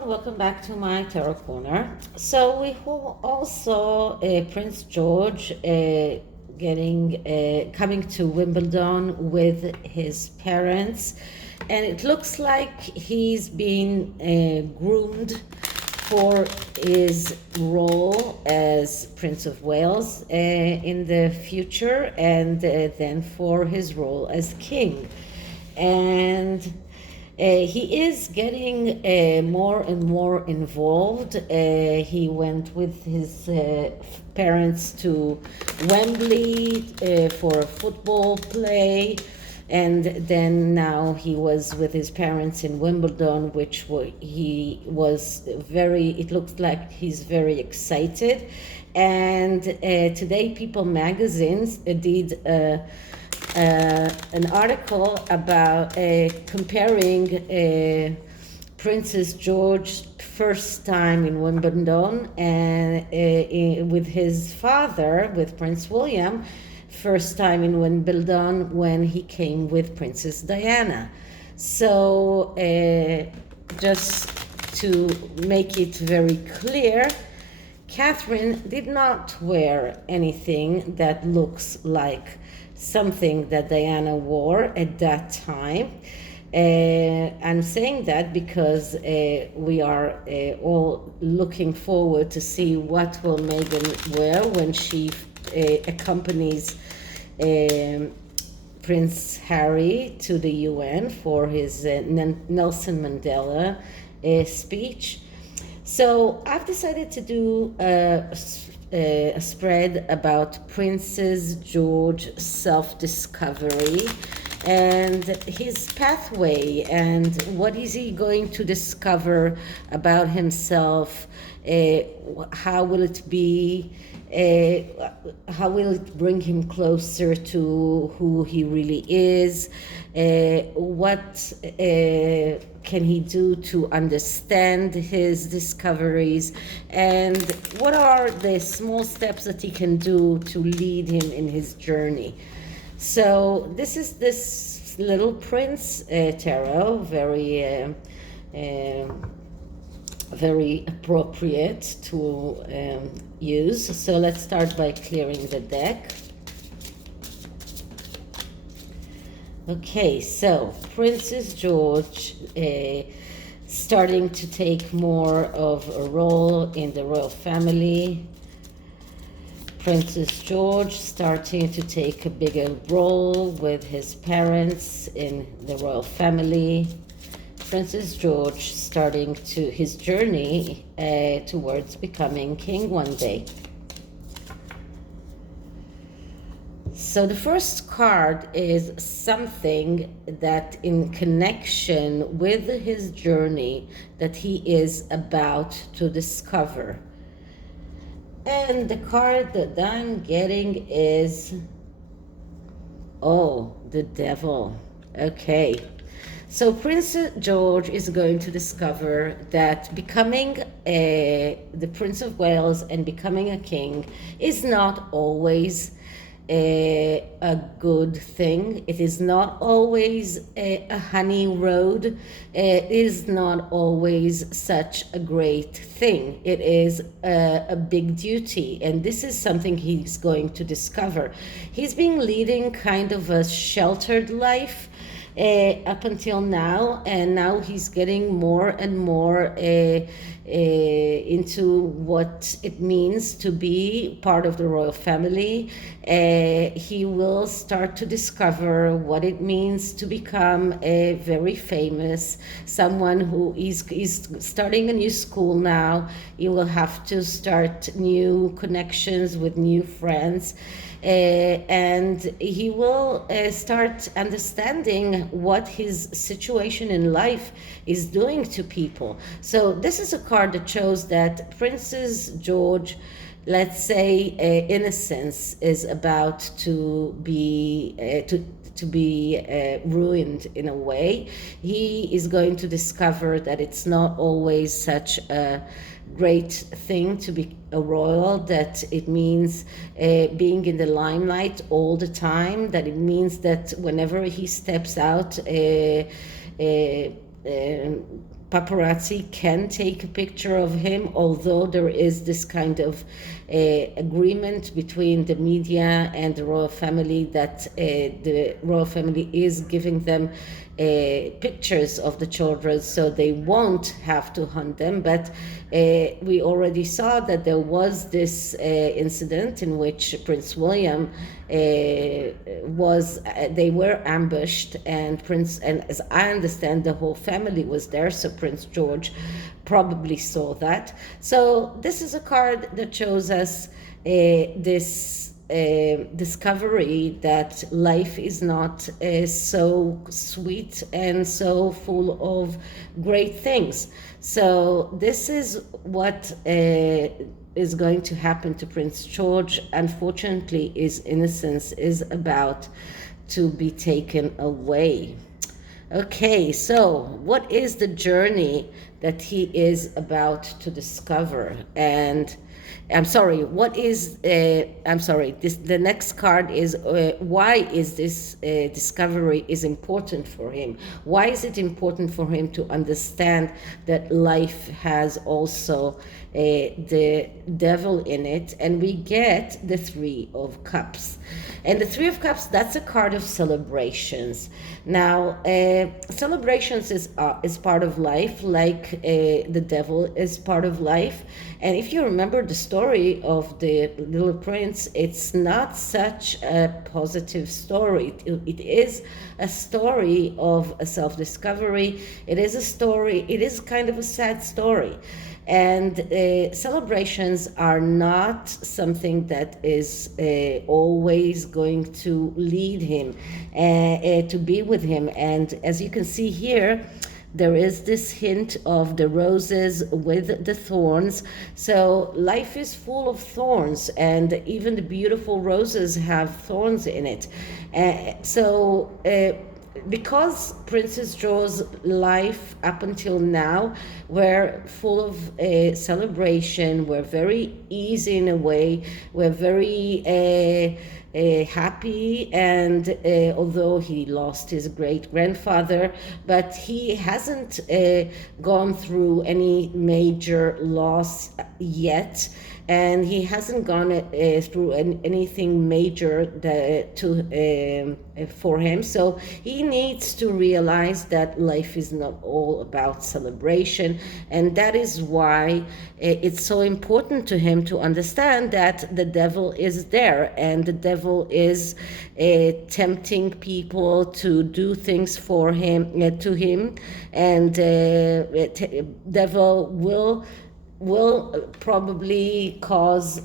everyone, welcome back to my Tarot Corner. So we all saw Prince George coming to Wimbledon with his parents, and it looks like he's been groomed for his role as Prince of Wales in the future, and then for his role as king. And he is getting more and more involved. He went with his parents to Wembley for a football play, and then now he was with his parents in Wimbledon, which he was it looks like he's very excited. And today People magazines did an article about comparing Princess George's first time in Wimbledon and with his father, with Prince William, first time in Wimbledon when he came with Princess Diana. So just to make it very clear, Catherine did not wear anything that looks like something that Diana wore at that time. I'm saying that because we are all looking forward to see what will Meghan wear when she accompanies Prince Harry to the UN for his Nelson Mandela speech. So I've decided to do a spread about Princess George self-discovery and his pathway, and what is he going to discover about himself. How will it be? How will it bring him closer to who he really is? What can he do to understand his discoveries? And what are the small steps that he can do to lead him in his journey? So this is this Little Prince tarot, very appropriate to use. So let's start by clearing the deck. Okay, so Princess George starting to take more of a role in the royal family. Princess George starting to take a bigger role with his parents in the royal family. Princess George starting his journey towards becoming king one day. So the first card is something that in connection with his journey that he is about to discover. And the card that I'm getting is, the Devil. Okay. So Prince George is going to discover that becoming the Prince of Wales and becoming a king is not always a good thing. It is not always a honey road. It is not always such a great thing. It is a big duty, and this is something he's going to discover. He's been leading kind of a sheltered life up until now, and now he's getting more and more into what it means to be part of the royal family. He will start to discover what it means to become a very famous someone who is starting a new school now. He will have to start new connections with new friends. And he will start understanding what his situation in life is doing to people. So this is a card that shows that Princess George, let's say, innocence is about to be ruined in a way. He is going to discover that it's not always such a great thing to be a royal, that it means being in the limelight all the time, that it means that whenever he steps out paparazzi can take a picture of him, although there is this kind of agreement between the media and the royal family that the royal family is giving them pictures of the children so they won't have to hunt them. But we already saw that there was this incident in which Prince William they were ambushed, and as I understand, the whole family was there, so Prince George probably saw that. So this is a card that shows us this discovery that life is not so sweet and so full of great things. So this is what is going to happen to Prince George. Unfortunately, his innocence is about to be taken away. Okay, so what is the journey that he is about to discover? And I'm sorry, the next card is why is this discovery is important for him? Why is it important for him to understand that life has also the devil in it? And we get the Three of Cups. And the Three of Cups, that's a card of celebrations. Now, celebrations is part of life, like the devil is part of life. And if you remember the story of the Little Prince, it's not such a positive story. It is a story of a self-discovery. It is kind of a sad story. And celebrations are not something that is always going to lead him to be with him. And as you can see here, there is this hint of the roses with the thorns. So life is full of thorns, and even the beautiful roses have thorns in it. Because Princess George's life up until now were full of celebration, were very easy in a way, were very happy, and although he lost his great-grandfather, but he hasn't gone through any major loss yet, and he hasn't gone through anything major for him. So he needs to realize that life is not all about celebration, and that is why it's so important to him to understand that the devil is there, and the devil is tempting people to do things for him, to him, and devil will probably cause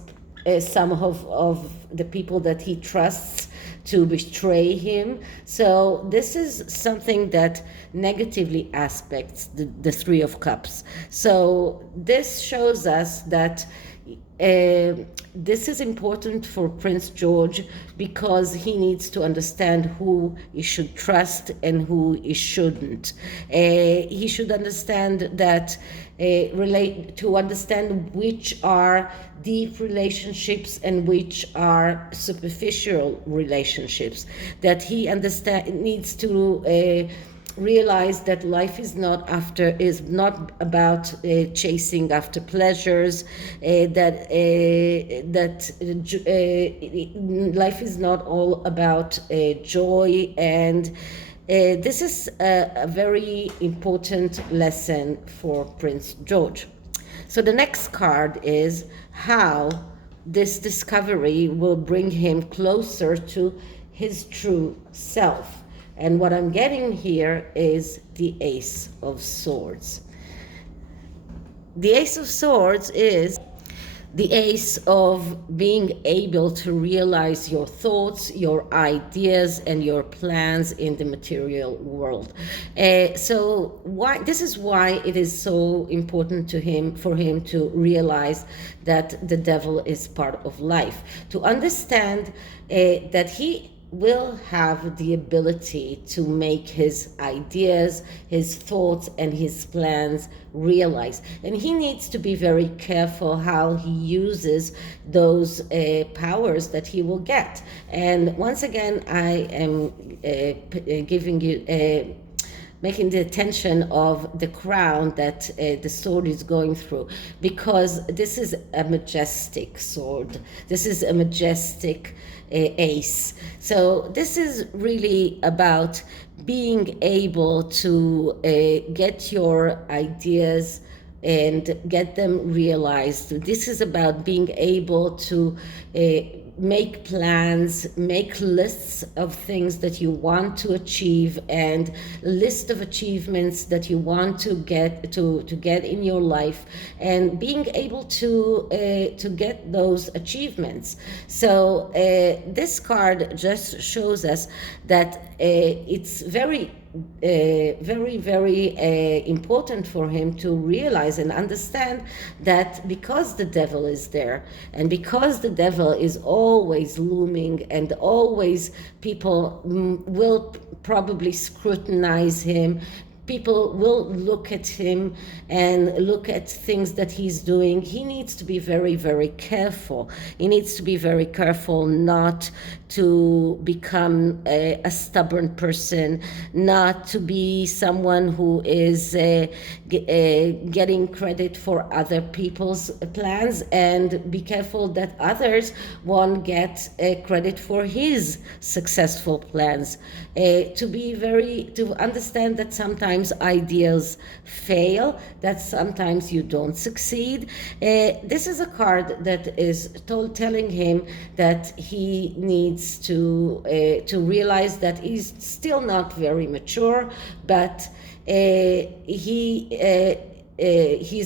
some of the people that he trusts to betray him. So this is something that negatively aspects the Three of Cups. So this shows us that this is important for Prince George, because he needs to understand who he should trust and who he shouldn't. He should understand that to understand which are deep relationships and which are superficial relationships. That he needs to realize that life is not about chasing after pleasures, that life is not all about joy, and this is a very important lesson for Prince George. So the next card is how this discovery will bring him closer to his true self. And what I'm getting here is the Ace of Swords. The Ace of Swords is the ace of being able to realize your thoughts, your ideas, and your plans in the material world. So this is why it is so important for him to realize that the devil is part of life, to understand that he will have the ability to make his ideas, his thoughts, and his plans realize. And he needs to be very careful how he uses those powers that he will get. And once again, I am giving you making the attention of the crown that the sword is going through, because this is a majestic sword. This is a majestic ace. So this is really about being able to get your ideas and get them realized. This is about being able to make plans, make lists of things that you want to achieve, and a list of achievements that you want to get in your life, and being able to get those achievements. So this card just shows us that it's very important for him to realize and understand that because the devil is there, and because the devil is always looming, and always people will probably scrutinize him, people will look at him and look at things that he's doing, he needs to be very, very careful. He needs to be very careful not to become a stubborn person, not to be someone who is getting credit for other people's plans, and be careful that others won't get credit for his successful plans. To understand that sometimes ideas fail, that sometimes you don't succeed. This is a card that is telling him that he needs to realize that he's still not very mature, but he's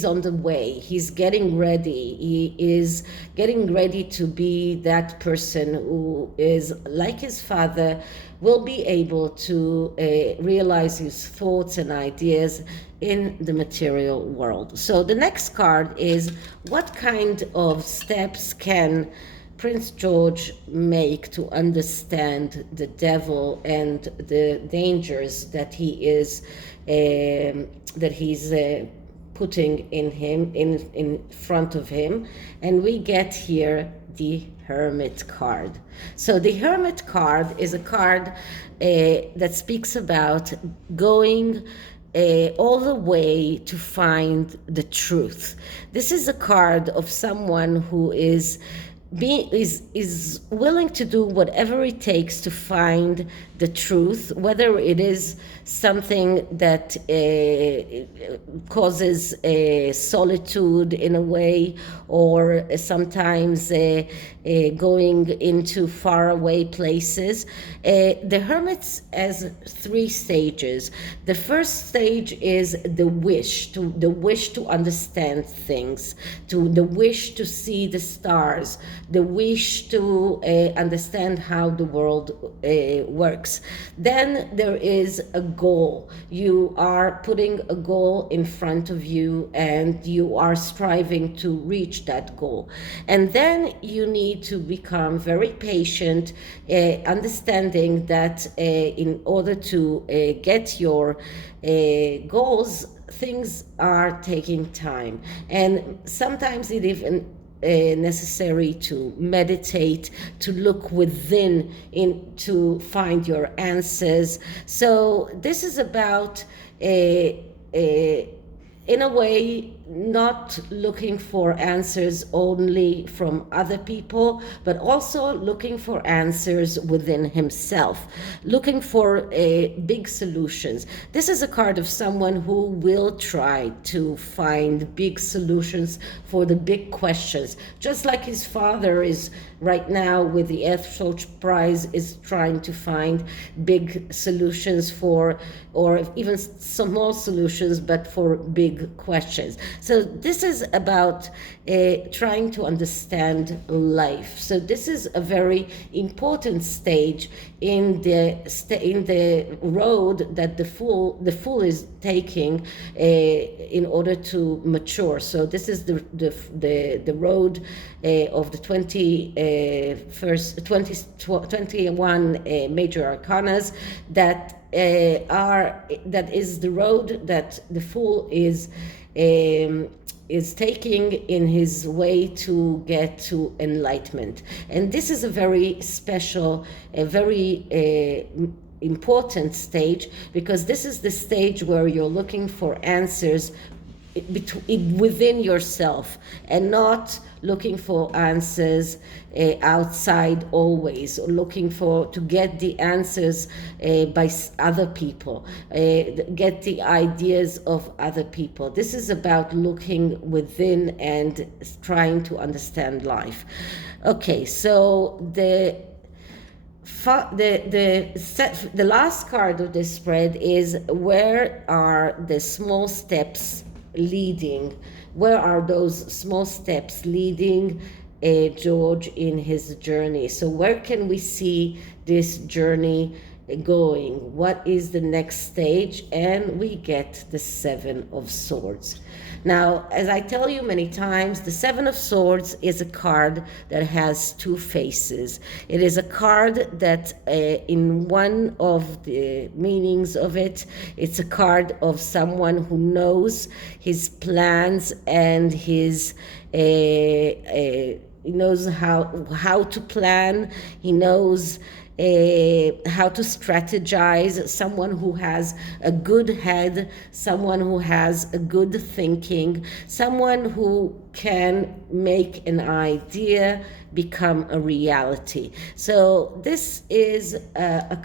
on the way. He's getting ready. He is getting ready to be that person who is like his father, will be able to realize his thoughts and ideas in the material world. So the next card is, what kind of steps can Prince George make to understand the devil and the dangers that he's putting in front of him? And we get here the Hermit card. So the Hermit card is a card that speaks about going all the way to find the truth. This is a card of someone who is willing to do whatever it takes to find the truth, whether it is something that causes solitude in a way, or sometimes going into faraway places. The Hermit has 3 stages. The first stage is the wish to understand things, the wish to see the stars, the wish to understand how the world works. Then there is a goal. You are putting a goal in front of you, and you are striving to reach that goal. And then you need to become very patient, understanding that in order to get your goals, things are taking time. And sometimes it even necessary to meditate, to look within to find your answers. So this is about in a way, not looking for answers only from other people, but also looking for answers within himself, looking for big solutions. This is a card of someone who will try to find big solutions for the big questions, just like his father is right now with the Earth Prize, is trying to find big solutions for, or even small solutions, but for big questions. So this is about trying to understand life. So this is a very important stage in the road that the fool is taking in order to mature. So this is the road of the 21 major arcanas that is the road that the fool is taking in his way to get to enlightenment. And this is a very special, a very important stage, because this is the stage where you're looking for answers within yourself and not looking for answers outside always, or looking to get the answers by other people, get the ideas of other people. This is about looking within and trying to understand life. Okay, so the last card of this spread is, where are the small steps leading? Where are those small steps leading George in his journey? So where can we see this journey going? What is the next stage? And we get the Seven of Swords. Now, as I tell you many times, the Seven of Swords is a card that has two faces. It is a card that, in one of the meanings of it, it's a card of someone who knows his plans and his he knows how to plan. He knows how to strategize, someone who has a good head, someone who has a good thinking, someone who can make an idea become a reality. So this is a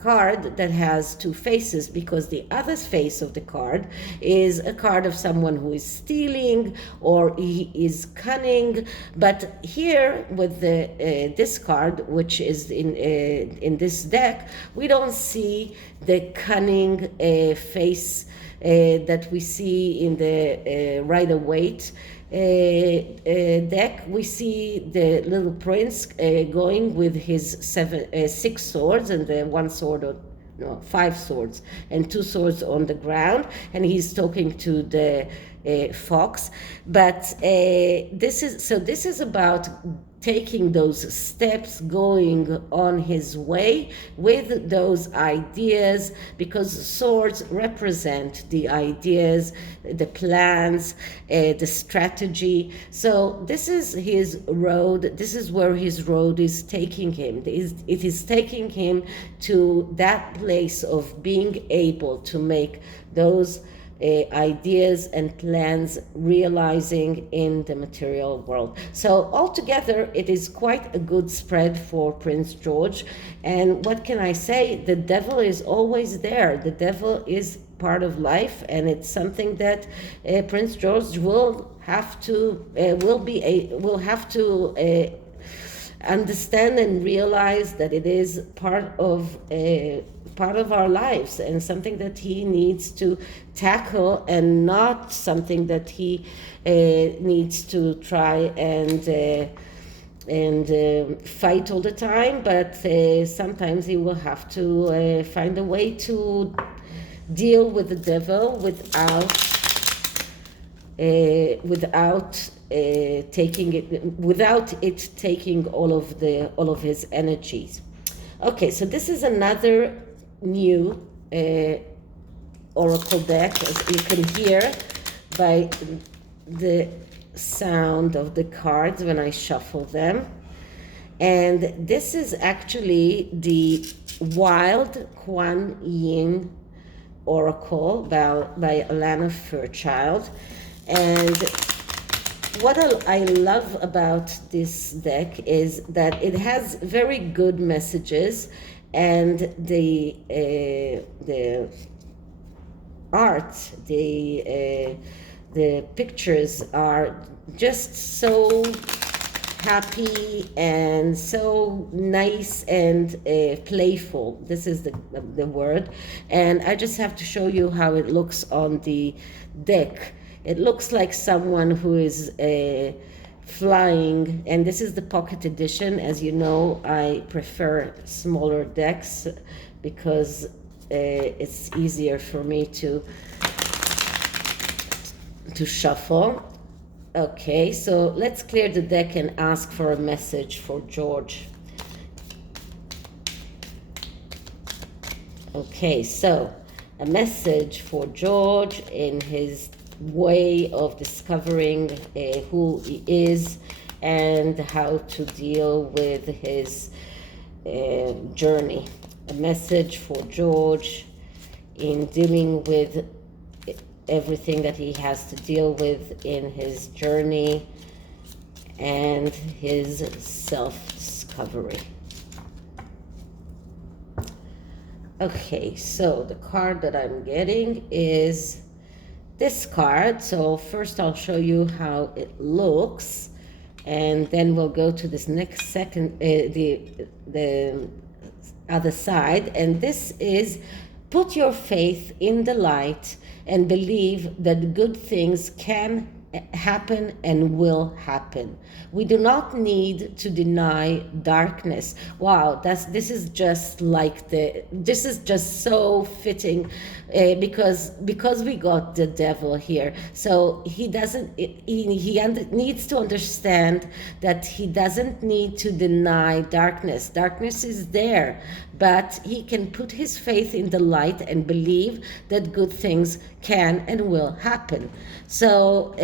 card that has two faces, because the other face of the card is a card of someone who is stealing or he is cunning. But here with this card, which is in this deck, we don't see the cunning face that we see in the Rider-Waite deck. We see the little prince going with his 6 swords and the 1 sword, no, 5 swords and 2 swords on the ground, and he's talking to the fox. But this is about taking those steps, going on his way with those ideas, because swords represent the ideas, the plans, the strategy. So this is his road. This is where his road is taking him. It is taking him to that place of being able to make those ideas and plans realizing in the material world. So altogether, it is quite a good spread for Prince George. And what can I say? The devil is always there. The devil is part of life, and it's something that Prince George will have to understand and realize that it is part of our lives, and something that he needs to tackle, and not something that he needs to try and fight all the time. But sometimes he will have to find a way to deal with the devil without it taking all of his energies. Okay, so this is another new oracle deck, as you can hear by the sound of the cards when I shuffle them. And this is actually the Wild Kuan Yin Oracle by Alana Fairchild. And what I love about this deck is that it has very good messages, and the art, the pictures are just so happy and so nice and playful. This is the word. And I just have to show you how it looks on the deck. It looks like someone who is flying, and this is the pocket edition. As you know, I prefer smaller decks because it's easier for me to shuffle. Okay, so let's clear the deck and ask for a message for George. Okay, so a message for George in his way of discovering who he is and how to deal with his journey. a message for George in dealing with everything that he has to deal with in his journey and his self-discovery. Okay, so the card that I'm getting is this card. So first I'll show you how it looks, and then we'll go to this next second, the other side. And this is: put your faith in the light and believe that good things can happen and will happen. We do not need to deny darkness. Wow, this is just so fitting, because we got the devil here. So he needs to understand that he doesn't need to deny darkness. Darkness is there, but he can put his faith in the light and believe that good things can and will happen. So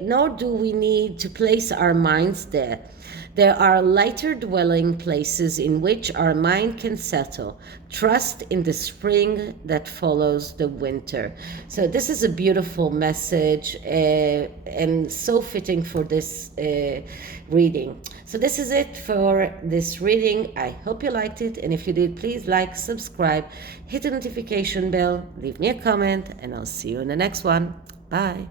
nor do we need to place our minds there. There are lighter dwelling places in which our mind can settle. Trust in the spring that follows the winter. So this is a beautiful message, and so fitting for this reading. So this is it for this reading. I hope you liked it, and if you did, please like, subscribe, hit the notification bell, leave me a comment, and I'll see you in the next one. Bye.